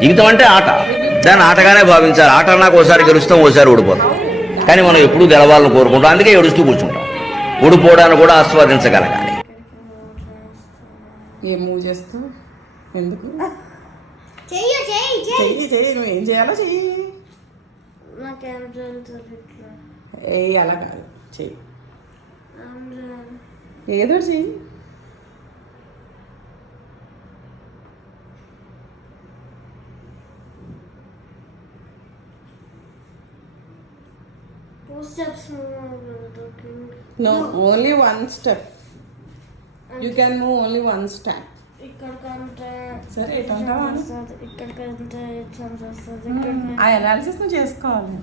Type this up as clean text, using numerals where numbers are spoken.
జీవితం అంటే ఆట, దాన్ని ఆటగానే భావించాలి. ఆట నాకు ఒకసారి గెలుస్తాం, ఒకసారి ఓడిపోతాం, కానీ మనం ఎప్పుడూ గెలవాలని కోరుకుంటాం. అందుకే ఏడుస్తూ కూర్చుంటాం. ఓడిపోవడాన్ని కూడా ఆస్వాదించగలగాలి. ఏం మూవ్ చేస్తూ ఎందుకు చెయ్యి చెయ్యి చెయ్యి చెయ్యి నువ్వు ఏం చేయాలో చెయ్యి. నాకేం తెలుసు ఏ అలా కాదు, చెయ్యి ఏదో చెయ్యి. Two steps more. No, only one step. You can move only one step. ఇక్కడికంటే సరే ఎటంటావా? ఇక్కడికంటే ఆ అనాలిసిస్ నువ్వు చేసుకోవాలి.